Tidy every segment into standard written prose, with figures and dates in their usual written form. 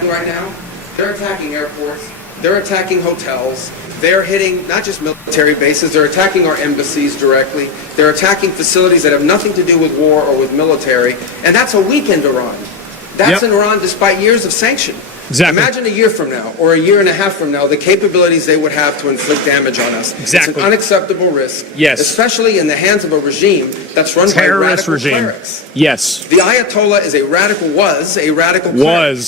right now, they're attacking airports, they're attacking hotels, they're hitting not just military bases, they're attacking our embassies directly, they're attacking facilities that have nothing to do with war or with military, and that's a weakened Iran. That's an Iran despite years of sanction. Exactly. Imagine a year from now, or a year and a half from now, the capabilities they would have to inflict damage on us. Exactly. It's an unacceptable risk. Yes. Especially in the hands of a regime that's run by radical clerics. Yes. The Ayatollah was a radical cleric.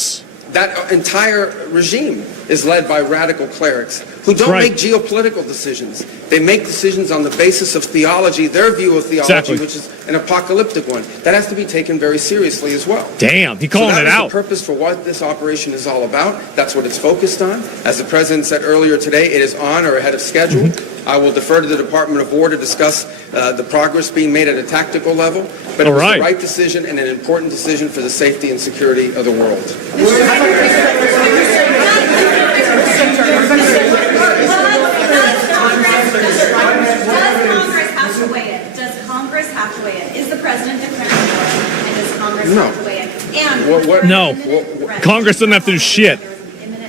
That entire regime is led by radical clerics who don't make geopolitical decisions. They make decisions on the basis of theology, their view of theology, which is an apocalyptic one. That has to be taken very seriously as well. Damn, he calling it out. The purpose for what this operation is all about. That's what it's focused on. As the President said earlier today, it is on or ahead of schedule. I will defer to the Department of War to discuss the progress being made at a tactical level. But it was the right decision and an important decision for the safety and security of the world. Does Congress have to weigh in? Is the President declaring war, and does Congress have to weigh in? And no, Congress doesn't have to do shit.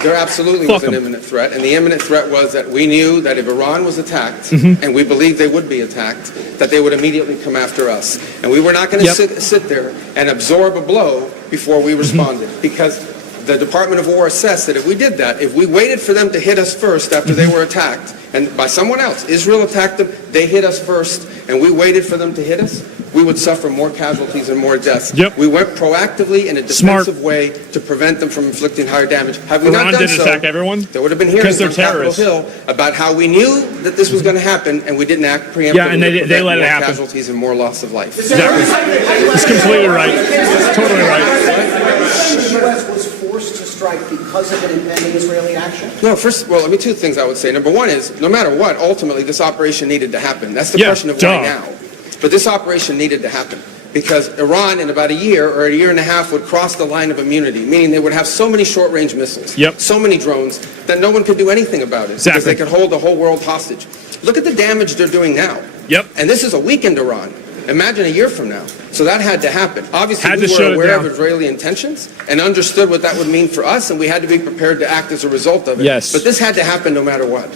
There absolutely was an imminent threat, and the imminent threat was that we knew that if Iran was attacked, and we believed they would be attacked, that they would immediately come after us. And we were not going to sit there and absorb a blow before we responded, because the Department of War assessed that if we did that, if we waited for them to hit us first after they were attacked, and by someone else, Israel attacked them, they hit us first, and we waited for them to hit us, we would suffer more casualties and more deaths. We went proactively in a defensive way to prevent them from inflicting higher damage. Had we not done so, attack everyone? there would have been hearings on Capitol Hill about how we knew that this was going to happen, and we didn't act preemptively. Yeah, and they let it happen. Casualties and more loss of life. Exactly. It's completely right. It's totally right. The U.S. was forced to strike because of an impending Israeli action? No, I mean, two things I would say. Number one is, no matter what, ultimately this operation needed to happen. That's the question of why now. But this operation needed to happen because Iran in about a year or a year and a half would cross the line of immunity, meaning they would have so many short-range missiles, so many drones, that no one could do anything about it because they could hold the whole world hostage. Look at the damage they're doing now. And this is a weakened Iran. Imagine a year from now. So that had to happen. Obviously, we were aware of Israeli intentions and understood what that would mean for us, and we had to be prepared to act as a result of it. But this had to happen no matter what.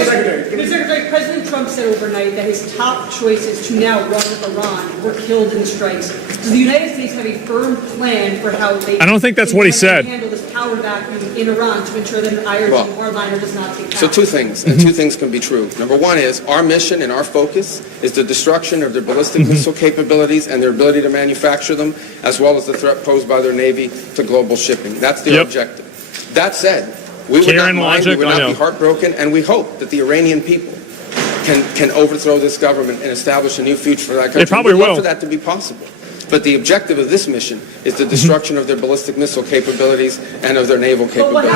Secretary, President Trump said overnight that his top choices to now run with Iran were killed in strikes. Does the United States have a firm plan for how they... I don't think that's what he said. ...handle this power vacuum in Iran to ensure that an IRG warliner does not take power? So two things, and two things can be true. Number one is our mission and our focus is the destruction of their ballistic missile capabilities and their ability to manufacture them, as well as the threat posed by their Navy to global shipping. That's their objective. That said, we would not mind, we would not be heartbroken, and we hope that the Iranian people can overthrow this government and establish a new future for that country. They probably will. We'd love for that to be possible. But the objective of this mission is the destruction of their ballistic missile capabilities and of their naval capabilities.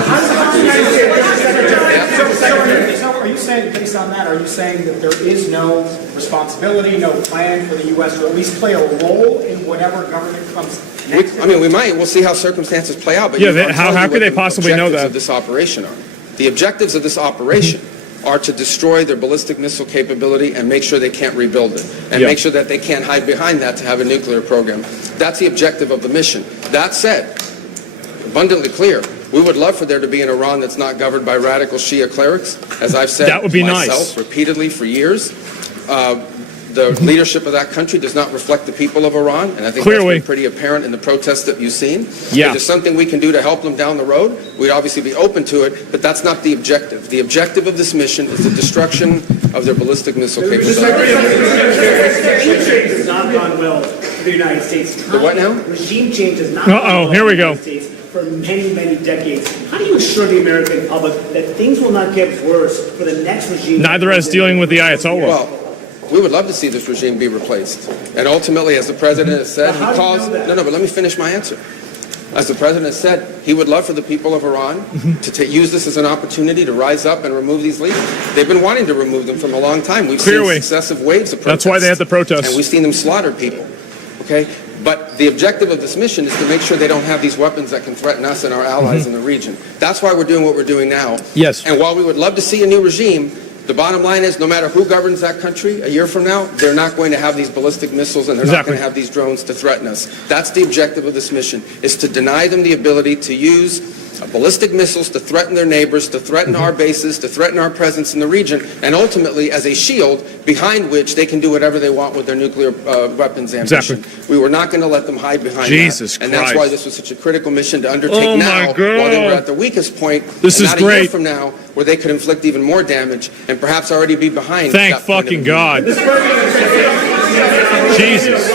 So are you saying, based on that, are you saying that there is no responsibility, no plan for the U.S. to at least play a role in whatever government comes next? We might. We'll see how circumstances play out. But how could they possibly know that? Of this operation are. The objectives of this operation are to destroy their ballistic missile capability and make sure they can't rebuild it, and make sure that they can't hide behind that to have a nuclear program. That's the objective of the mission. That said, abundantly clear, we would love for there to be an Iran that's not governed by radical Shia clerics, as I've said myself repeatedly for years. The leadership of that country does not reflect the people of Iran, and I think that's been pretty apparent in the protests that you've seen. If there's something we can do to help them down the road, we'd obviously be open to it, but that's not the objective. The objective of this mission is the destruction of their ballistic missile capabilities. Regime change has not gone well for the United States. The what now? Regime change has not gone well here we go. for the United States for many, many decades. How do you assure the American public that things will not get worse for the next regime? Neither as dealing with the Ayatollah. Well, we would love to see this regime be replaced. And ultimately, as the President has said, he calls... No, but let me finish my answer. As the President has said, he would love for the people of Iran to use this as an opportunity to rise up and remove these leaders. They've been wanting to remove them from a long time. We've seen successive waves of protests. That's why they had the protests. And we've seen them slaughter people. Okay? But the objective of this mission is to make sure they don't have these weapons that can threaten us and our allies in the region. That's why we're doing what we're doing now. Yes. And while we would love to see a new regime, The bottom line is, no matter who governs that country a year from now, they're not going to have these ballistic missiles and they're not going to have these drones to threaten us. That's the objective of this mission, is to deny them the ability to use ballistic missiles to threaten their neighbors, to threaten our bases, to threaten our presence in the region, and ultimately as a shield behind which they can do whatever they want with their nuclear weapons ambition. We were not going to let them hide behind Jesus that. And that's Christ. why this was such a critical mission to undertake Oh now, my God. while they were at the weakest point. This and is not a year great. from now, where they could inflict even more damage and perhaps already be behind. Thank that point of fucking the God. Jesus.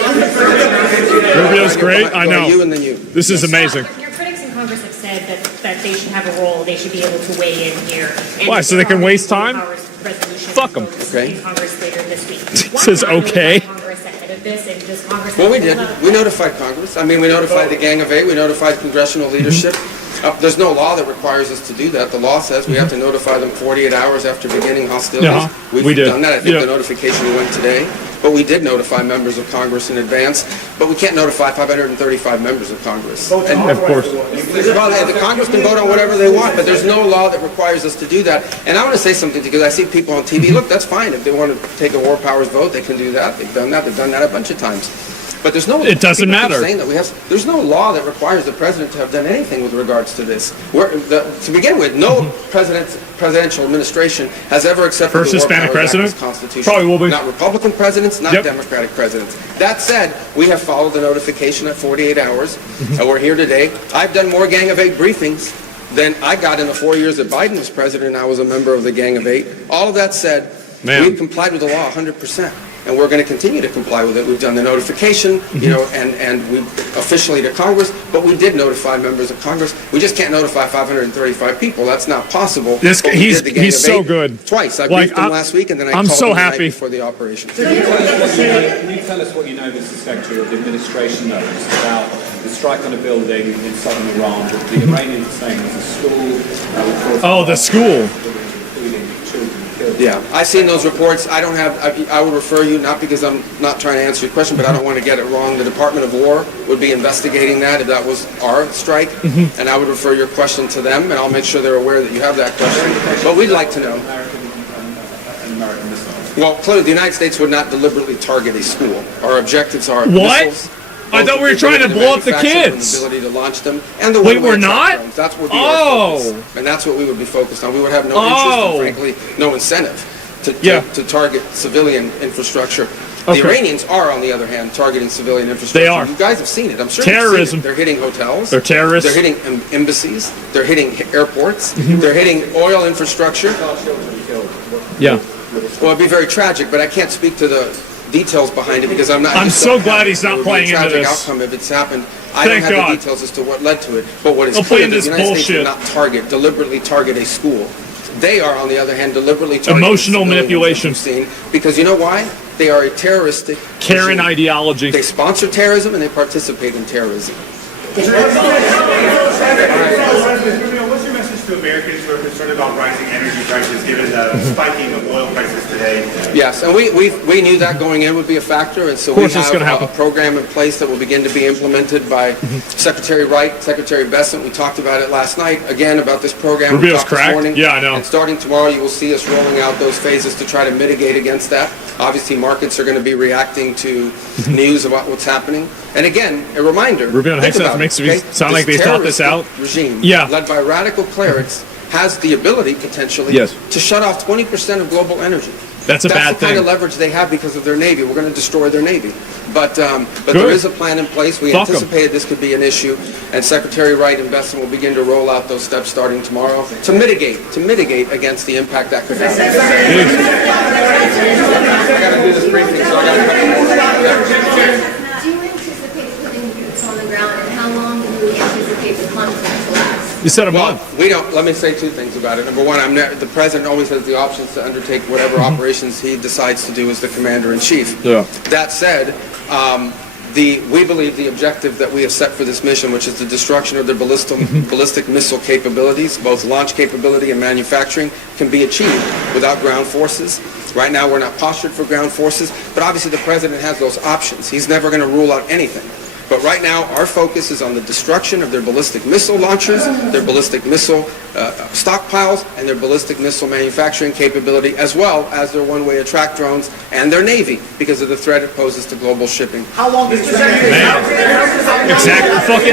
Rubio's great. I Go know. you and then you. This is amazing. Your critics in Congress have said that they should have a role, they should be able to weigh in here. And Why, so they can waste time? Fuck 'em. Okay. In Congress later this week. This is okay. Congress ahead of this, and does Congress? Well, we did. We notified Congress. I mean, we notified the Gang of Eight. We notified congressional leadership. There's no law that requires us to do that. The law says we have to notify them 48 hours after beginning hostilities. Yeah, We've we did. done that. I think Yeah. the notification went today. But we did notify members of Congress in advance. But we can't notify 535 members of Congress. Of course. Well, the Congress can vote on whatever they want, but there's no law that requires us to do that. And I want to say something, because I see people on TV, look, that's fine. If they want to take a war powers vote, they can do that. They've done that. They've done that a bunch of times. But there's no. It doesn't people keep matter. saying that there's no law that requires the president to have done anything with regards to this. To begin with, no presidential administration has ever accepted First the War Hispanic Powers Act president? as constitutional. Probably will be. Not Republican presidents, not Yep. Democratic presidents. That said, we have followed the notification at 48 hours, and we're here today. I've done more Gang of Eight briefings than I got in the 4 years that Biden was president, and I was a member of the Gang of Eight. All of that said, Man. we've complied with the law 100%. And we're going to continue to comply with it. We've done the notification, and we officially to Congress, but we did notify members of Congress. We just can't notify 535 people. That's not possible. This But guy- we he's- did the Gang he's of so Eight good. Twice. I Like, briefed him last week, and then I I'm called so him the night happy. before the operation. Can you tell us what you know, Mr. Secretary, of the administration knows about the strike on a building in southern Iran that the Iranians are saying was a school? Oh, the school. Including children killed. Yeah, I've seen those reports. I don't have, I would refer you, not because I'm not trying to answer your question, but I don't want to get it wrong. The Department of War would be investigating that if that was our strike, and I would refer your question to them, and I'll make sure they're aware that you have that question. But we'd like to know. American missiles. Well, clearly, the United States would not deliberately target a school. Our objectives are What? missiles. I thought we were trying to ability blow up the manufacture them, kids. The ability to launch them, and the Wait, one-way we're attack not? drones. That's what would be Oh. our focus. And that's what we would be focused on. We would have no interest Oh. and, frankly, no incentive to Yeah. target civilian infrastructure. Okay. The Iranians are, on the other hand, targeting civilian infrastructure. They are. You guys have seen it. I'm sure you've Terrorism. seen it. They're hitting hotels. They're terrorists. They're hitting embassies. They're hitting airports. Mm-hmm. They're hitting oil infrastructure. Yeah. Well, it'd be very tragic, but I can't speak to the details behind it because I'm not. I I'm just so don't glad have it. he's not It would be playing a into tragic this. outcome if it's happened. I Thank don't have God. the details as to what led to it, but what is Don't play clear into that the this United States bullshit. did not deliberately target a school. They are, on the other hand, deliberately targeting Emotional civilians, manipulation. as you've seen, because you know why? They are a terroristic Karen regime. ideology. They sponsor terrorism and they participate in terrorism. What's your message to Americans who are concerned about rising energy prices given the spiking of oil prices today? Yes, and we knew that going in would be a factor, and so we course it's have gonna happen. a program in place that will begin to be implemented by Secretary Wright, Secretary Bessent. We talked about it last night, again, about this program. We Rubio's talked this cracked. morning. Yeah, I know. And starting tomorrow, you will see us rolling out those phases to try to mitigate against that. Obviously, markets are going to be reacting to news about what's happening. And again, a reminder. Rubio and think Hexath about it, makes me okay? sound like This they thought this terroristic out. regime, Yeah. led by radical clerics, has the ability, potentially, Yes. to shut off 20% of global energy. That's a bad That's the kind thing. of leverage they have because of their Navy. We're going to destroy their Navy. But there Good. is a plan in place. We Fuck 'em. anticipated this could be an issue, and Secretary Wright and Bessent will begin to roll out those steps starting tomorrow to mitigate against the impact that could have. I got to do this briefing, so I got to cut more. Do you anticipate putting boots on the ground, and how long do you anticipate the conflict to last? You said a Well, month. we don't. Let me say two things about it. Number one, the president always has the options to undertake whatever operations he decides to do as the commander in chief. Yeah. That said, we believe the objective that we have set for this mission, which is the destruction of their ballistic missile capabilities, both launch capability and manufacturing, can be achieved without ground forces. Right now, we're not postured for ground forces, but obviously the president has those options. He's never going to rule out anything. But right now, our focus is on the destruction of their ballistic missile launchers, their ballistic missile stockpiles, and their ballistic missile manufacturing capability, as well as their one-way attract drones and their Navy, because of the threat it poses to global shipping. How long is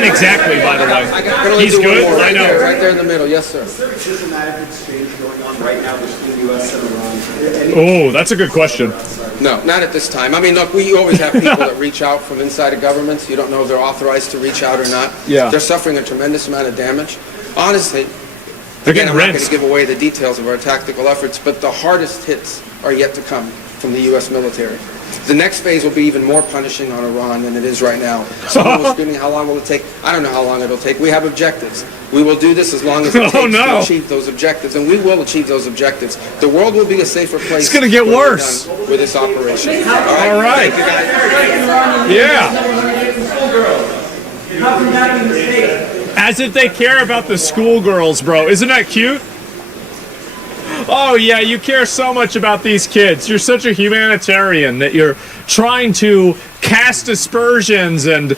Exactly, by the way. I can only He's do one good, more, I know. Right there in the middle, yes, sir. there a systematic exchange going on right now between the U.S. and Iran? Oh, that's a good question. No, not at this time. I mean, look, we always have people that reach out from inside of governments. You don't know if they're authorized to reach out or not. Yeah. They're suffering a tremendous amount of damage. Honestly, They're again, getting I'm not going rinsed. to give away the details of our tactical efforts, but the hardest hits are yet to come from the U.S. military. The next phase will be even more punishing on Iran than it is right now. Someone was screaming, how long will it take? I don't know how long it'll take. We have objectives. We will do this as long as it takes to achieve those objectives, and we will achieve those objectives. The world will be a safer place. It's gonna get when we're worse. done with this operation. All right. Thank you, guys. Yeah. As if they care about the schoolgirls, bro. Isn't that cute? Oh, yeah, you care so much about these kids. You're such a humanitarian that you're trying to cast aspersions and,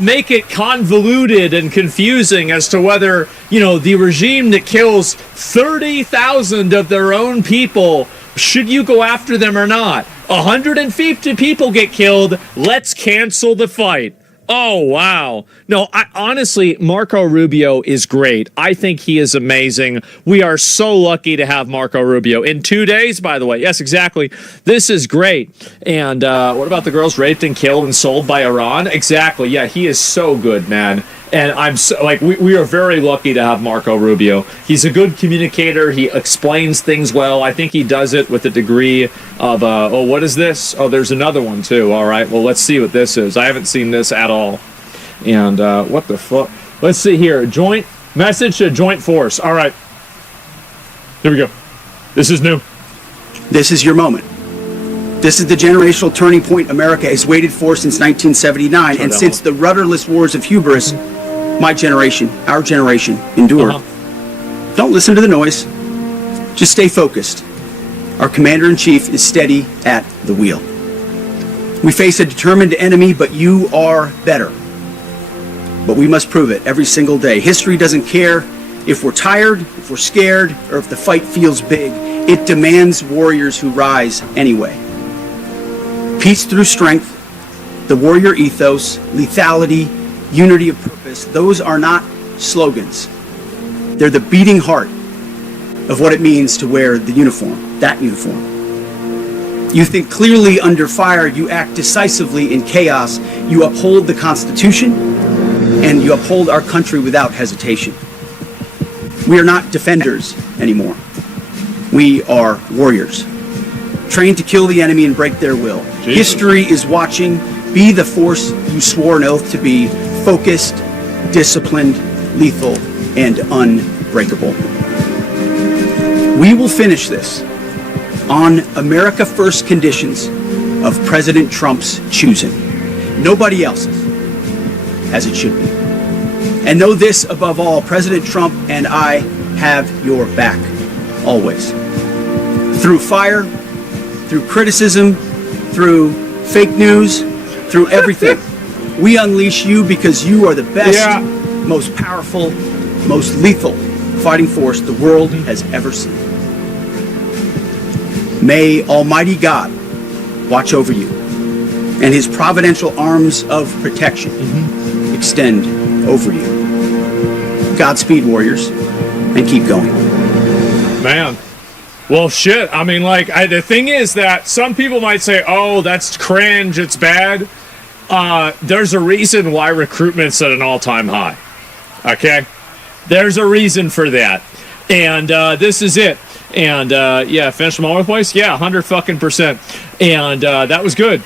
make it convoluted and confusing as to whether, the regime that kills 30,000 of their own people, should you go after them or not? 150 people get killed. Let's cancel the fight. Oh, wow. No, honestly, Marco Rubio is great. I think he is amazing. We are so lucky to have Marco Rubio. In 2 days, by the way. Yes, exactly. This is great. And what about the girls raped and killed and sold by Iran? Exactly. Yeah, he is so good, man. And I'm so, we are very lucky to have Marco Rubio. He's a good communicator. He explains things well. I think he does it with a degree of, what is this? Oh, there's another one too. All right, well, let's see what this is. I haven't seen this at all. And what the fuck? Let's see here. Joint message to Joint Force. All right. Here we go. This is new. This is your moment. This is the generational turning point America has waited for since 1979, and since the rudderless wars of hubris, my generation, our generation, endured. Don't listen to the noise. Just stay focused. Our commander-in-chief is steady at the wheel. We face a determined enemy, but you are better. But we must prove it every single day. History doesn't care if we're tired, if we're scared, or if the fight feels big. It demands warriors who rise anyway. Peace through strength, the warrior ethos, lethality, unity of purpose, those are not slogans. They're the beating heart of what it means to wear the uniform, that uniform. You think clearly under fire, you act decisively in chaos, you uphold the Constitution, and you uphold our country without hesitation. We are not defenders anymore. We are warriors, trained to kill the enemy and break their will. History is watching. Be the force you swore an oath to be, focused, disciplined, lethal, and unbreakable. We will finish this on America First conditions of President Trump's choosing. Nobody else's, as it should be. And know this above all, President Trump and I have your back, always. Through fire, through criticism, through fake news, through everything. We unleash you because you are the best, most powerful, most lethal fighting force the world has ever seen. May Almighty God watch over you and his providential arms of protection extend over you. Godspeed, warriors, and keep going. Man. Well, shit. I mean, the thing is that some people might say, oh, that's cringe, it's bad. There's a reason why recruitment's at an all-time high. Okay? There's a reason for that. And this is it. And, finish them all with place? Yeah, 100%. And that was good.